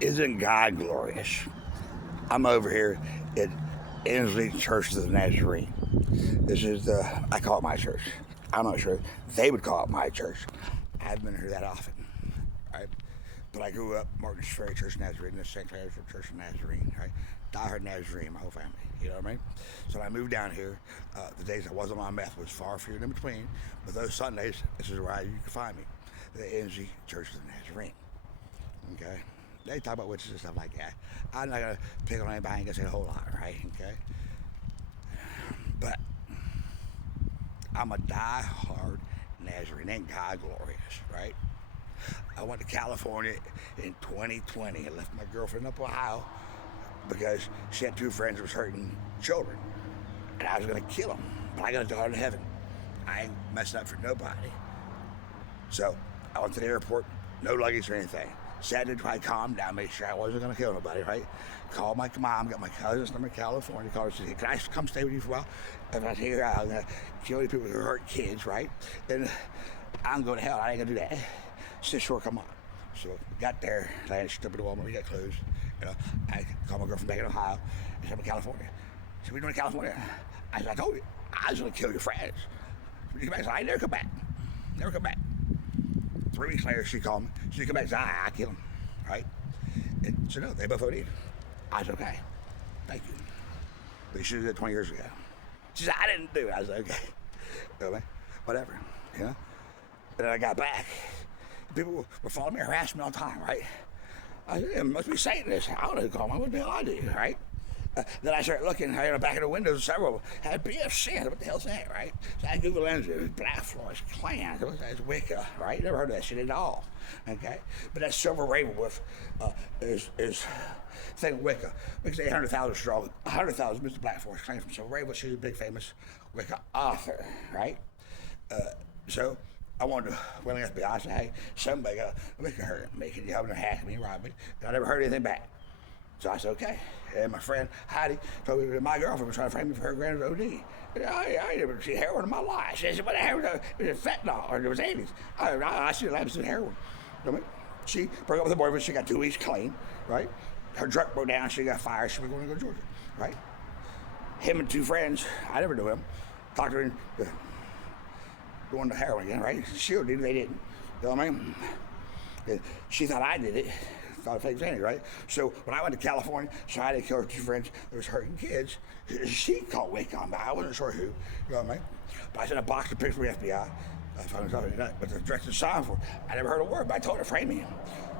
Isn't God glorious? I'm over here at Inslee Church of the Nazarene. This is I call it my church. I'm not sure they would call it my church. I haven't been here that often, right? But I grew up Martin's Ferry Church of Nazarene, the St. Clair's Church of Nazarene, right? Diehard Nazarene, my whole family, you know what I mean? So when I moved down here, the days I wasn't on meth was far few and in between, but those Sundays, this is where you can find me, the Inslee Church of the Nazarene, okay? They talk about witches and stuff like that. I'm not gonna pick on anybody. I ain't gonna say a whole lot, right? Okay. But I'm a die-hard Nazarene. Ain't God glorious, right? I went to California in 2020 and left my girlfriend up Ohio because she had two friends that was hurting children, and I was gonna kill them. But I got a daughter in heaven. I ain't messing up for nobody. So I went to the airport, no luggage or anything. Sat there, tried to calm down, make sure I wasn't going to kill nobody, right? Called my mom, got my cousin's number in California, called her, said, can I come stay with you for a while? If I take her out, I'm going to kill these people who hurt kids, right? Then I'm going to hell, I ain't going to do that. She said, sure, come on. So got there, I had to step into Walmart, we got closed. You know, I called my girlfriend back in Ohio, and I'm in California. She said, what are you doing in California? I said, I told you, I was going to kill your friends. When you come back, I said, I never come back. Never come back. 3 weeks later, she called me. She come back and said, I killed him, right? And so no, they both OD'd. I said, okay, thank you. But you should have did it 20 years ago. She said, I didn't do it. I said, okay. You know, whatever, you know? And then I got back. People were following me, harassing me all the time, right? I said, it must be Satanists. I don't know who called me. What the hell I do, right? Then I started looking in the back of the windows, several had BFC. What the hell's that, right? So I Googled it, it was Black Floyd's Klan. It was Wicca, right? Never heard of that shit at all, okay? But that Silver Raven Wolf is thing Wicca. Wicca's 800,000 strong. 100,000 Mr. Black Floyd's Klan from Silver Raven. She's a big famous Wicca author, right? So I wanted to, well, FBI, I said, hey, somebody got Wicca hurt me. Can you help me hack me, rob me? And I never heard anything back. So I said, okay. And my friend Heidi told me that my girlfriend was trying to frame me for her granddad's OD. I never seen heroin in my life. She said, what the heroin? It was fentanyl, or it was 80s. I see the labs in heroin. She broke up with her boyfriend. She got 2 weeks clean, right? Her truck broke down. She got fired. She was going to go to Georgia, right? Him and two friends, I never knew him, talked to her into going to heroin again, right? She did it, they didn't. You know what I mean? And she thought I did it. Thought fake sanity, right? So when I went to California, so I had to kill her two friends that was hurting kids. She called Wake on, but I wasn't sure who. You know what I mean? But I sent a box of pictures from the FBI. I found out, but the director signed for it. I never heard a word, but I told her frame me.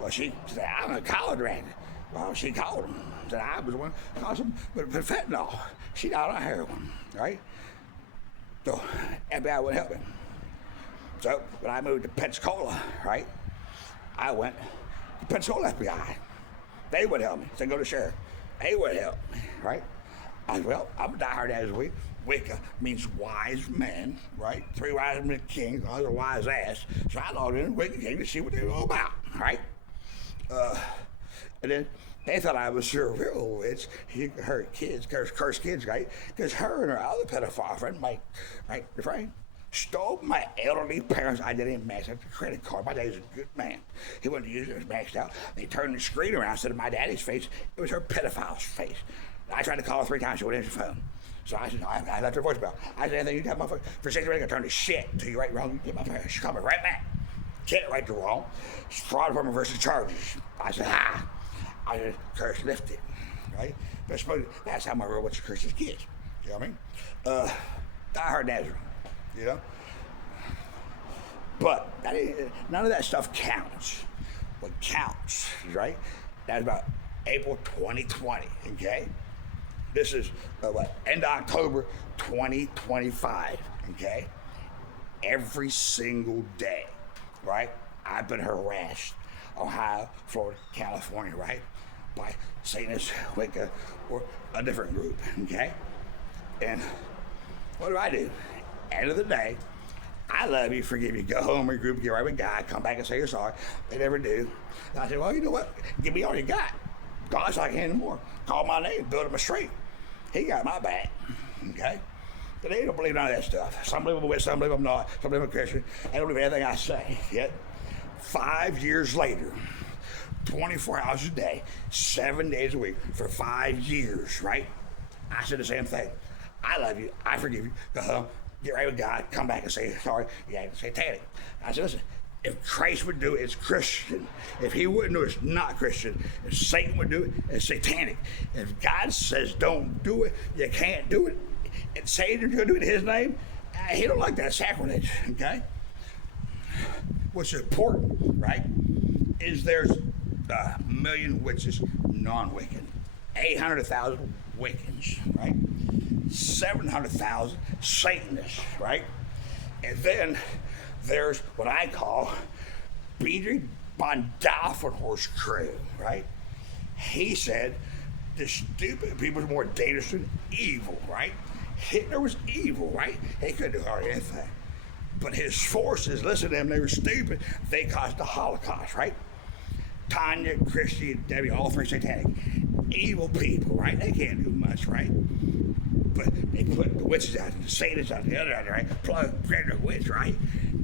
Well, she said, I'm a college rat. Well, she called him. Said I was the one who caused him, but fentanyl. She died on heroin, right? So FBI wouldn't help him. So when I moved to Pensacola, right, I went to Pensacola FBI. They would help me. So I go to sheriff. They would help me, right? I said, well, I'm a diehard as we. Wicca means wise men, right? 3 wise men kings, I was a wise ass. So I logged in Wicca King to see what they were all about, right? And then they thought I was a real witch. Her kids, cursed kids, right? Because her and her other pedophile friend, Mike, right, the friend, stole my elderly parents' identity and maxed out the credit card. My daddy's a good man. He went to use it, it was maxed out. They turned the screen around instead of my daddy's face. It was her pedophile's face. I tried to call her 3 times, she wouldn't answer the phone. So I said, I left her voicemail. I said, anything you got, motherfucker? For 6 minutes, I turn to shit until you right wrong, you get my phone. She called me right back. Can't right to wrong. Fraud department versus charges. I said, I said, curse lifted, right? That's how my real witch curses kids. You know what I mean? Diehard Nazarene, you know? But none of that stuff counts. What counts, right? That's about April 2020, okay? This is, end of October 2025, okay? Every single day, right? I've been harassed, Ohio, Florida, California, right? By Satanists, Wicca, or a different group, okay? And what do? End of the day, I love you, forgive you, go home, regroup, get right with God, come back and say you're sorry. They never do. And I said, well, you know what? Give me all you got. God's like anymore. Call my name, build him a street. He got my back, okay? But they don't believe none of that stuff. Some believe I'm with, some believe I'm not, some believe I'm Christian. They don't believe anything I say. Yet, 5 years later, 24 hours a day, 7 days a week for 5 years, right? I said the same thing. I love you. I forgive you. Go home. Get right with God. Come back and say sorry. You act satanic. I said, listen, if Christ would do it, it's Christian. If he wouldn't do it, it's not Christian. If Satan would do it, it's satanic. If God says don't do it, you can't do it. And Satan, you're going to do it in his name, he don't like that sacrilege, okay? What's important, right, is there's a million witches, non-Wiccan, 800,000 Wiccans, right, 700,000 Satanists, right, and then there's what I call Peter von Dolphinhorse crew, right? He said the stupid people are more dangerous than evil, right? Hitler was evil, right? He couldn't do hardly anything. But his forces, listen to them, they were stupid. They caused the Holocaust, right? Tanya, Christy, and Debbie, all three satanic. Evil people, right? They can't do much, right? But they put the witches out, the Satanists out, the other out, right? Plug, predator, witch, right?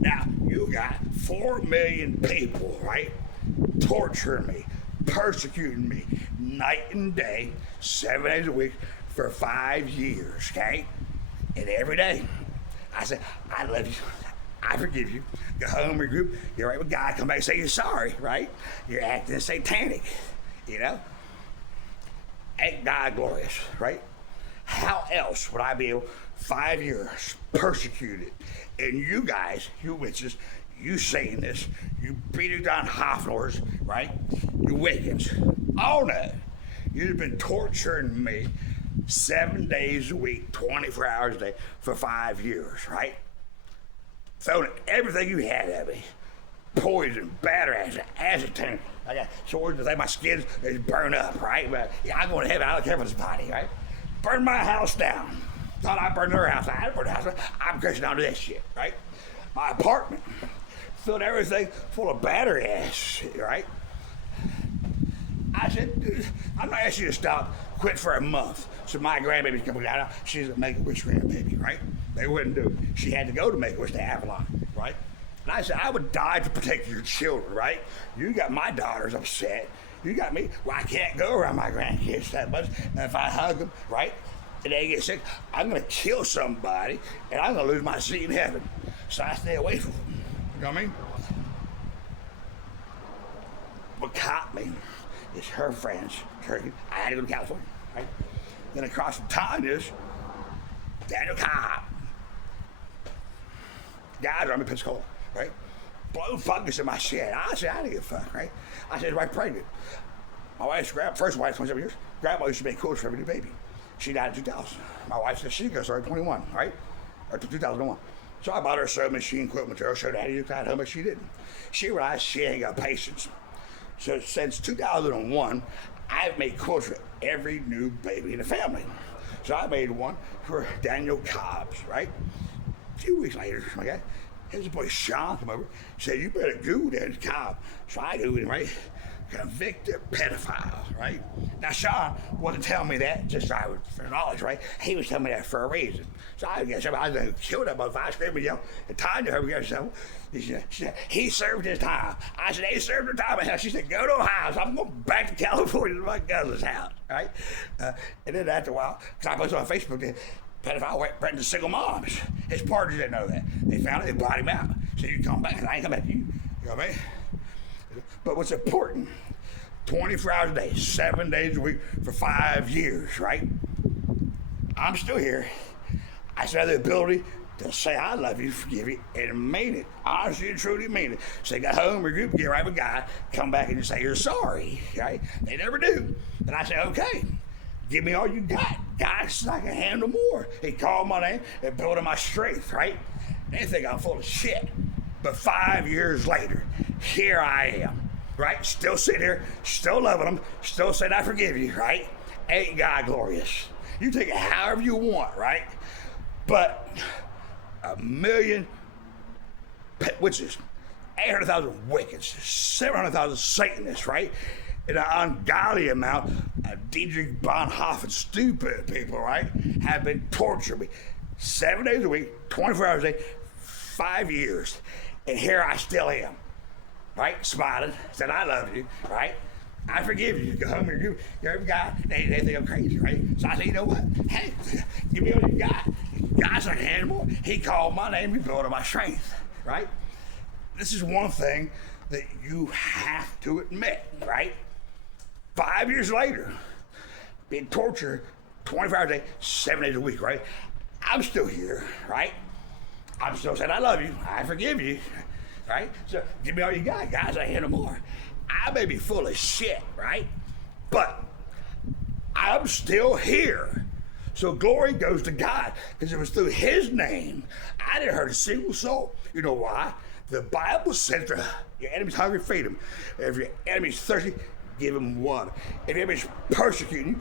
Now, you got 4 million people, right? Torturing me, persecuting me, night and day, 7 days a week for 5 years, okay? And every day, I say, I love you. I forgive you. Go home, regroup, you're right with God, come back and say you're sorry, right? You're acting satanic, you know? Ain't God glorious, right? How else would I be able 5 years persecuted? And you guys, you witches, you Satanists, you Peter John Hoffners, right? You Wiccans, all that. You've been torturing me 7 days a week, 24 hours a day for 5 years, right? Throwing everything you had at me. Poison, batter acid, I got swords that my skin is burned up, right? But yeah, I'm going to heaven, I don't care for this body, right? Burn my house down. Thought I burned her house. I didn't burn the house down. I'm Christian onto this shit, right? My apartment filled everything full of battery ass, right? I said, dude, I'm not asking you to stop, quit for a month. So my grandbaby's coming down. She's a Make-A-Wish grandbaby, right? They wouldn't do it. She had to go to Make-A-Wish to Avalon, right? And I said, I would die to protect your children, right? You got my daughters upset. You got me. Well, I can't go around my grandkids that much. And if I hug them, right, and they get sick, I'm going to kill somebody, and I'm going to lose my seat in heaven. So I stay away from them. You know what I mean? What caught me is her friends. I had to go to California, right? Then across the town is Daniel Cobb. Guys, I'm in Pensacola, right? Blow fungus in my shed. I said, I didn't give a fuck, right? I said, wife pregnant. My wife's first wife, 27 years. Grandma used to make quilts for every new baby. She died in 2000. My wife said she goes, 21, right? Or 2001. So I bought her a sewing machine, quilt material, showed her how to use that, how much she didn't. She realized she ain't got patience. So since 2001, I've made quilts for every new baby in the family. So I made one for Daniel Cobb's, right? A few weeks later, okay, his boy Sean come over, said, you better Google Daniel Cobb. So I Googled him, right? Convicted pedophile, right? Now, Sean wasn't telling me that just for knowledge, right? He was telling me that for a reason. So I guess I was going to kill that motherfucker. I screamed and yelled. And Tanya heard me go, she said, he served his time. I said, he served his time. And she said, go to Ohio. So I'm going back to California to my cousin's house, right? And then after a while, because I posted on Facebook that pedophile went threatened to single moms. His partners didn't know that. They found it, they brought him out. So you come back, and I ain't come back to you. You know what I mean? But what's important, 24 hours a day, 7 days a week for 5 years, right? I'm still here. I still have the ability to say I love you, forgive you, and mean it. Honestly and truly mean it. So go home, regroup, get right with God, come back and you say you're sorry, right? They never do. And I say, okay, give me all you got. God said I can handle more. He called my name and built on my strength, right? They think I'm full of shit. But 5 years later, here I am. Right? Still sitting here, still loving them, still saying I forgive you, right? Ain't God glorious? You take it however you want, right? But a million witches, 800,000 Wiccans, 700,000 Satanists, right? And an ungodly amount of Dietrich Bonhoeffer stupid people, right? Have been torturing me 7 days a week, 24 hours a day, 5 years. And here I still am. Right? Smiling, said I love you, right? I forgive you. You go home and you're every guy, they think I'm crazy, right? So I say, you know what? Hey, give me what you got. God's like an animal. He called my name, he built on my strength, right? This is one thing that you have to admit, right? 5 years later, being tortured 24 hours a day, 7 days a week, right? I'm still here, right? I'm still saying I love you, I forgive you, right? So give me all you got, guys, I ain't no more. I may be full of shit, right? But I'm still here. So glory goes to God, because it was through his name. I didn't hurt a single soul. You know why? The Bible says your enemy's hungry, feed him. If your enemy's thirsty, give him water. If your enemy's persecuting you,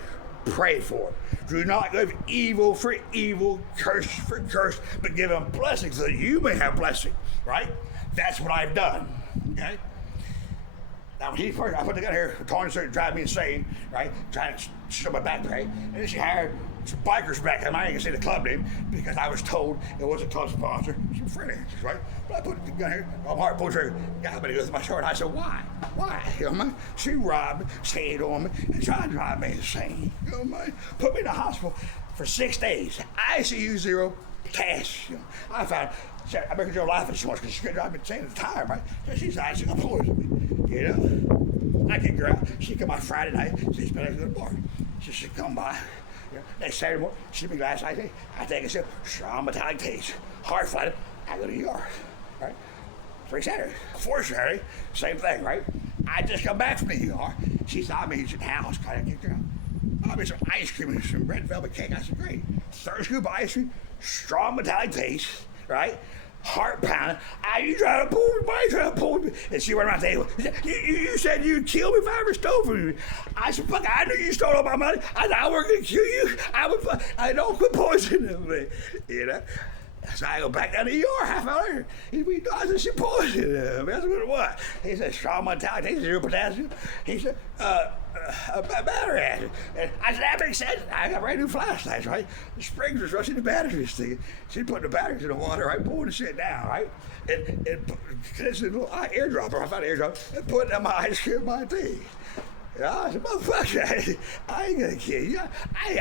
pray for him. Do not give evil for evil, curse for curse, but give him blessings so that you may have blessing, right? That's what I've done, okay? Now, when he first, I put the gun here, Tony started driving me insane, right? Trying to show my back pay. And then she hired some bikers back then. I ain't gonna say the club name because I was told it was a club sponsor. Some friend answers, right? But I put the gun here, I'm hard pulled trigger. Got me to go through my shirt. I said, why? Why? You know what I mean? She robbed me, stayed on me, and tried to drive me insane. You know what I mean? Put me in the hospital for 6 days. ICU 0, cash. You know, I found America Rotflmfoa life insurance because she couldn't drive me insane at the time, right? So she's actually employed me, you know? I kicked her out. She come by Friday night, she's been to the bar. She'd come by. You know, next Saturday morning, she'd be glass like this. I take a sip, strong metallic taste, heart flooded, I go to the ER, right? 3 Saturdays. 4 Saturday, same thing, right? I just come back from the ER. She saw me in the house, kind of kicked her out. I mean, some ice cream and some red velvet cake. I said, great. Third scoop of ice cream, strong metallic taste, right? Heart pounding. You trying to pull me? Why you trying to pull me? And she went around the table. You said you'd kill me if I ever stole from you. I said, fuck, I knew you stole all my money. I said, I wasn't going to kill you. I don't quit poisoning me. You know? So I go back down to the ER half hour later. He said, I said, she poisoned me. I said, what? He said, strong metallic taste, 0 potassium. He said, a battery acid. And I said, that makes sense. I got brand new flashlights, right? The springs was rushing the batteries thing. She put the batteries in the water, right? Pulling the shit down, right? And it's a little airdropper. I found an airdrop and put it in my ice cream, my tea. Yeah, I said, motherfucker, I ain't gonna kill you.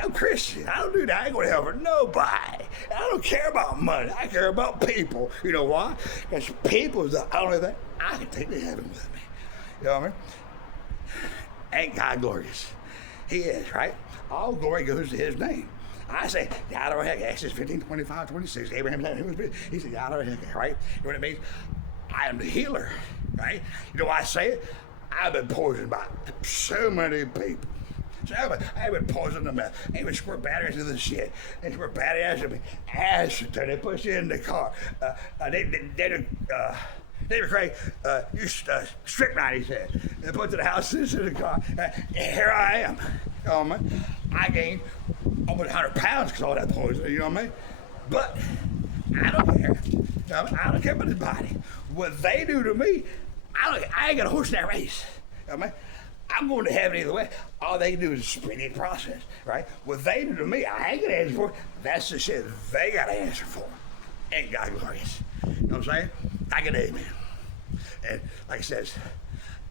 I'm Christian. I don't do that. I ain't gonna help her nobody. I don't care about money. I care about people. You know why? Because people is the only thing I can take to heaven with me. You know what I mean? Ain't God glorious? He is, right? All glory goes to his name. I say, God over heck, Exodus 15, 25, 26. Abraham said, he said, God over heck, right? You know what it means? I am the healer, right? You know why I say it? I've been poisoned by so many people. So I've been poisoned to meth. They would squirt batteries into the shit. They squirt batteries into me. Acid, they push you in the car. David Craig, you strychnine, he said. They put to the house, into the car. Here I am. You know what I mean? I gained almost 100 pounds because of all that poison, you know what I mean? But I don't care. You know, I don't care about his body. What they do to me, I ain't got a horse in that race. You know what I mean? I'm going to heaven either way. All they can do is a speedy process, right? What they do to me, I ain't gonna answer for. That's the shit they gotta answer for. Ain't God glorious? You know what I'm saying? I get amen. And like I says,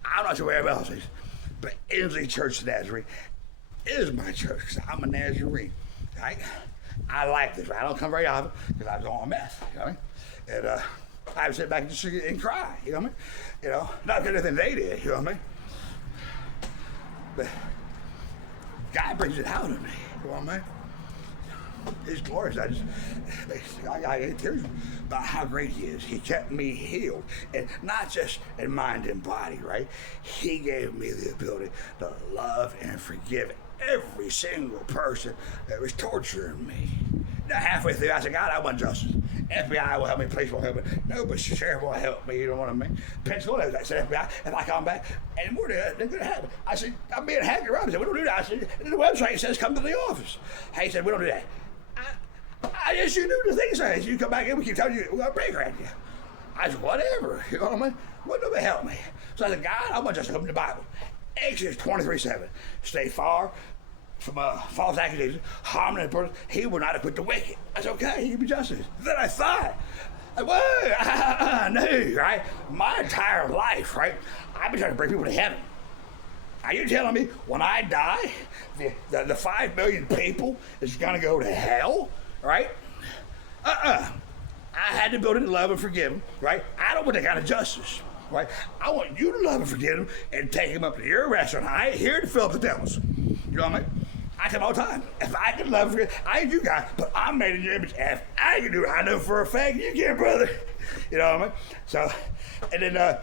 I'm not sure where everybody else is, but Inslee Church of Nazarene is my church because I'm a Nazarene, right? I like this. I don't come very often because I was on meth, you know what I mean? And I would sit back and cry, you know what I mean? You know, not because anything they did, you know what I mean? But God brings it out of me, you know what I mean? His glorious. I get tears about how great he is. He kept me healed, and not just in mind and body, right? He gave me the ability to love and forgive every single person that was torturing me. Now, halfway through, I said, God, I want justice. FBI will help me, police will help me. No, but sheriff will help me, you know what I mean? Pennsylvania, I said, FBI, if I come back, and more they're going to happen. I said, I'm being hacked around. He said, we don't do that. I said, the website says come to the office. He said, we don't do that. I just, you knew the thing says. You come back in, we keep telling you, we're going to break at you. I said, whatever, you know what I mean? What do they help me? So I said, God, I want just to open the Bible. Exodus 23:7. Stay far from false accusations, harming the person. He will not acquit the wicked. I said, okay, he can be justice. Then I thought, whoa, no, right? My entire life, right? I've been trying to bring people to heaven. Are you telling me when I die, the 5 million people is going to go to hell, right? I had to build it in love and forgive them, right? I don't want that kind of justice, right? I want you to love and forgive them and take them up to your restaurant. I ain't here to fill up the devils. You know what I mean? I tell them all the time, if I can love and forgive, I ain't you guys, but I'm made in your image. If I can do it, I know for a fact you can, brother. You know what I mean? So, and then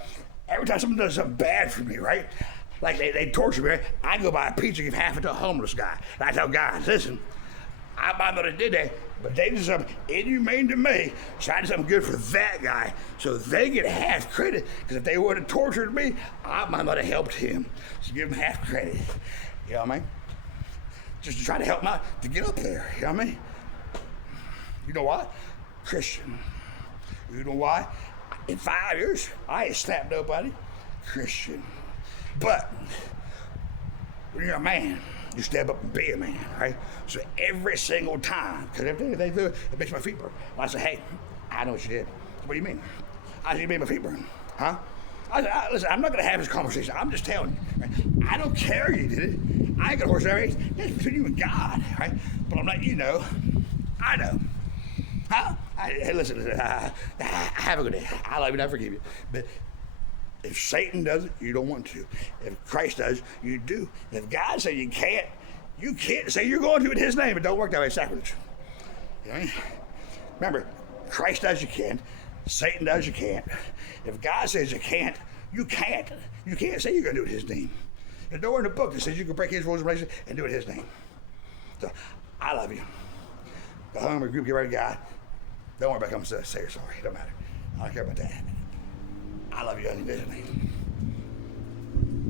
every time someone does something bad for me, right? Like they torture me, right? I go buy a pizza, give half it to a homeless guy. And I tell guys, listen, I might not have did that, but they did something inhumane to me, so I did something good for that guy, so they get half credit, because if they would have tortured me, I might not have helped him. So give him half credit. You know what I mean? Just to try to help him out to get up there. You know what I mean? You know why? Christian. You know why? In 5 years, I ain't slapped nobody. Christian. But when you're a man, you step up and be a man, right? So every single time, because everything they do, it makes my feet burn. I say, hey, I know what you did. What do you mean? I said, you made my feet burn. Huh? I said, listen, I'm not going to have this conversation. I'm just telling you. Right? I don't care you did it. I ain't going to horse that race. That's between you and God, right? But I'm letting you know, I know. Huh? Hey, listen, have a good day. I love you and I forgive you. But if Satan does it, you don't want to. If Christ does, you do. If God says you can't say you're going to in his name. It don't work that way. It's sacrilege. You know what I mean? Remember, Christ does, you can. Satan does, you can't. If God says you can't, you can't. You can't say you're going to do it in his name. There's nowhere in the book that says you can break his rules and regulations and do it in his name. So, I love you. Go home, regroup, get ready to God. Don't worry about coming to say you're sorry. It don't matter. I don't care about that. I love you in his name.